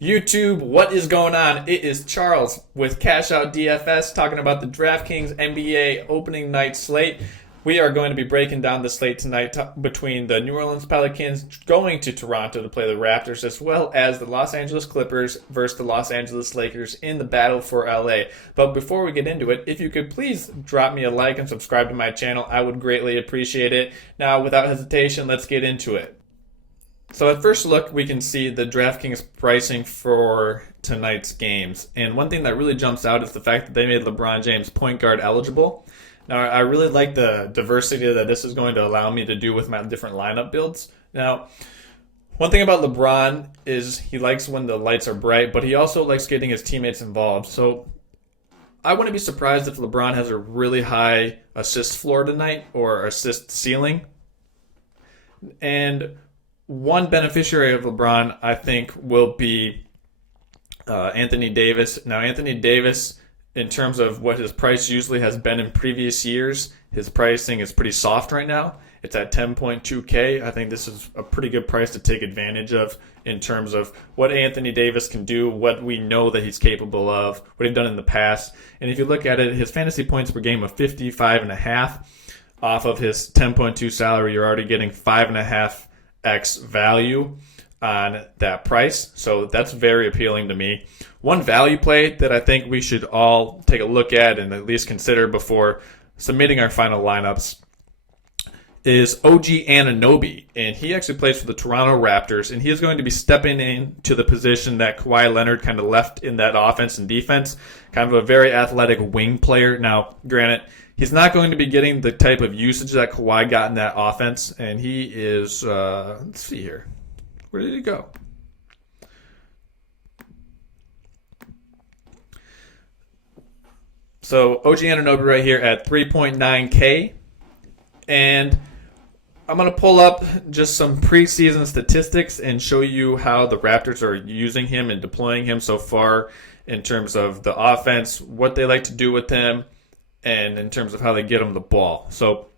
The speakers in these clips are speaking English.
YouTube, what is going on? It is Charles with Cash Out DFS talking about the DraftKings NBA opening night slate. We are going to be breaking down the slate tonight between the New Orleans Pelicans going to Toronto to play the Raptors, as well as the Los Angeles Clippers versus the Los Angeles Lakers in the battle for LA. But before we get into it, if you could please drop me a like and subscribe to my channel, I would greatly appreciate it. Now, without hesitation, let's get into it. So at first look, we can see the DraftKings pricing for tonight's games. And one thing that really jumps out is the fact that they made LeBron James point guard eligible. Now, I really like the diversity that this is going to allow me to do with my different lineup builds. Now, one thing about LeBron is he likes when the lights are bright, but he also likes getting his teammates involved. So I wouldn't be surprised if LeBron has a really high assist floor tonight or assist ceiling. And one beneficiary of LeBron, I think, will be Anthony Davis. Now, Anthony Davis, in terms of what his price usually has been in previous years, his pricing is pretty soft right now. It's at 10.2K. I think this is a pretty good price to take advantage of in terms of what Anthony Davis can do, what we know that he's capable of, what he's done in the past. And if you look at it, his fantasy points per game of 55.5 off of his 10.2 salary, you're already getting 5.5x value on that price. So that's very appealing to me. One value play that I think we should all take a look at and at least consider before submitting our final lineups is OG Anunoby. And he actually plays for the Toronto Raptors, and he is going to be stepping into the position that Kawhi Leonard kind of left in that offense and defense, kind of a very athletic wing player. Now, granted, he's not going to be getting the type of usage that Kawhi got in that offense, and he is, let's see here. Where did he go? So OG Anunoby right here at 3.9K. And I'm going to pull up just some preseason statistics and show you how the Raptors are using him and deploying him so far in terms of the offense, what they like to do with him, and in terms of how they get him the ball. So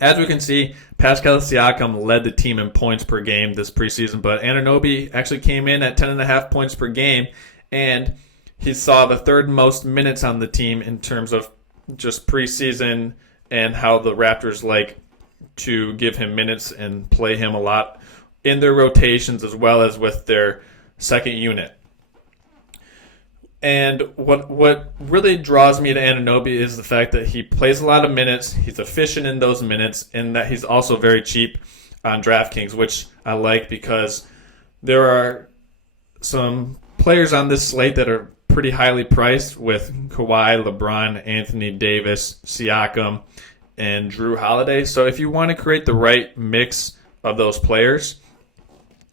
as we can see, Pascal Siakam led the team in points per game this preseason, but Anunoby actually came in at 10.5 points per game, and he saw the third most minutes on the team in terms of just preseason and how the Raptors like to give him minutes and play him a lot in their rotations as well as with their second unit. And what really draws me to Anunoby is the fact that he plays a lot of minutes, he's efficient in those minutes, and that he's also very cheap on DraftKings, which I like because there are some players on this slate that are pretty highly priced with Kawhi, LeBron, Anthony Davis, Siakam, and Drew Holiday. So if you want to create the right mix of those players,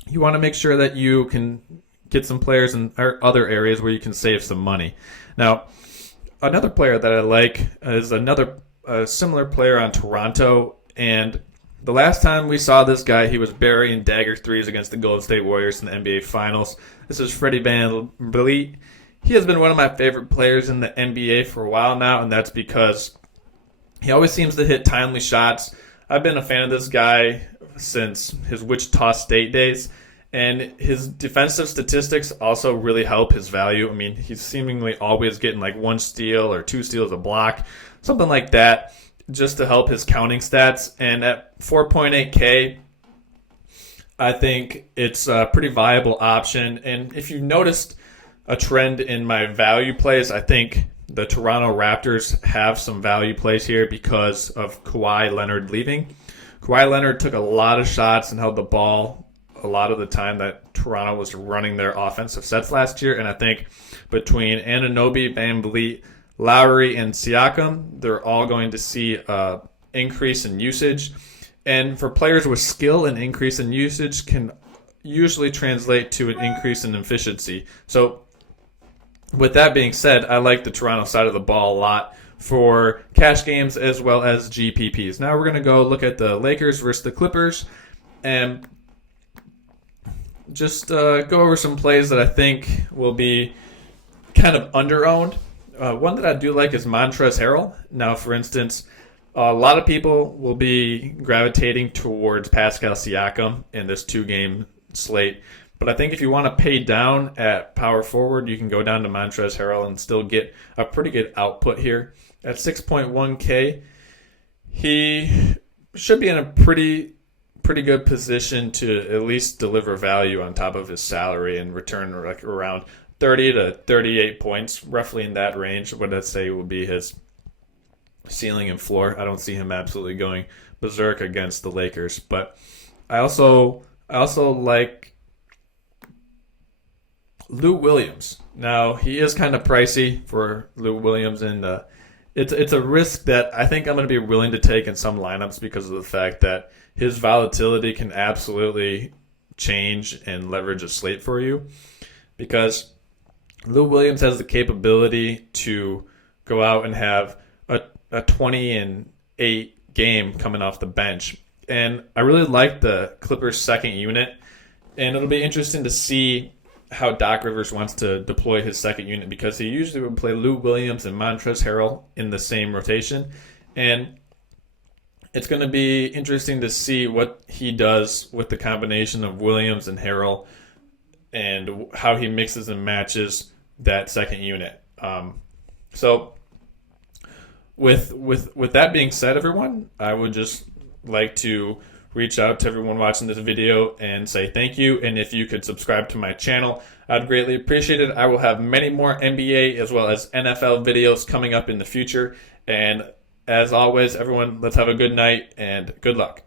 you want to make sure that you can get some players in other areas where you can save some money. Now, another player that I like is another similar player on Toronto. And the last time we saw this guy, he was burying dagger threes against the Golden State Warriors in the NBA Finals. This is Freddie VanVleet. He has been one of my favorite players in the NBA for a while now, and that's because he always seems to hit timely shots. I've been a fan of this guy since his Wichita State days. And his defensive statistics also really help his value. I mean, he's seemingly always getting like one steal or two steals a block, something like that, just to help his counting stats. And at 4.8K, I think it's a pretty viable option. And if you've noticed a trend in my value plays, I think the Toronto Raptors have some value plays here because of Kawhi Leonard leaving. Kawhi Leonard took a lot of shots and held the ball a lot of the time that Toronto was running their offensive sets last year. And I think between Anunoby, VanVleet, Lowry, and Siakam, they're all going to see an increase in usage. And for players with skill, an increase in usage can usually translate to an increase in efficiency. So with that being said, I like the Toronto side of the ball a lot for cash games as well as GPPs. Now we're going to go look at the Lakers versus the Clippers and just go over some plays that I think will be kind of under-owned. One that I do like is Montrezl Harrell. Now, for instance, a lot of people will be gravitating towards Pascal Siakam in this two-game slate But I think if you want to pay down at power forward, you can go down to Montrezl Harrell and still get a pretty good output here. At 6.1K, he should be in a pretty good position to at least deliver value on top of his salary and return like around 30 to 38 points, roughly in that range. What I'd say will be his ceiling and floor. I don't see him absolutely going berserk against the Lakers, but I also like Lou Williams. Now, he is kind of pricey for Lou Williams, and it's a risk that I think I'm going to be willing to take in some lineups because of the fact that his volatility can absolutely change and leverage a slate for you. Because Lou Williams has the capability to go out and have a 20-8 game coming off the bench. And I really like the Clippers' second unit, and it'll be interesting to see how Doc Rivers wants to deploy his second unit, because he usually would play Lou Williams and Montrezl Harrell in the same rotation. And it's going to be interesting to see what he does with the combination of Williams and Harrell and how he mixes and matches that second unit. So with that being said, everyone, I would just like to reach out to everyone watching this video and say thank you. And if you could subscribe to my channel, I'd greatly appreciate it. I will have many more NBA as well as NFL videos coming up in the future. And as always, everyone, let's have a good night and good luck.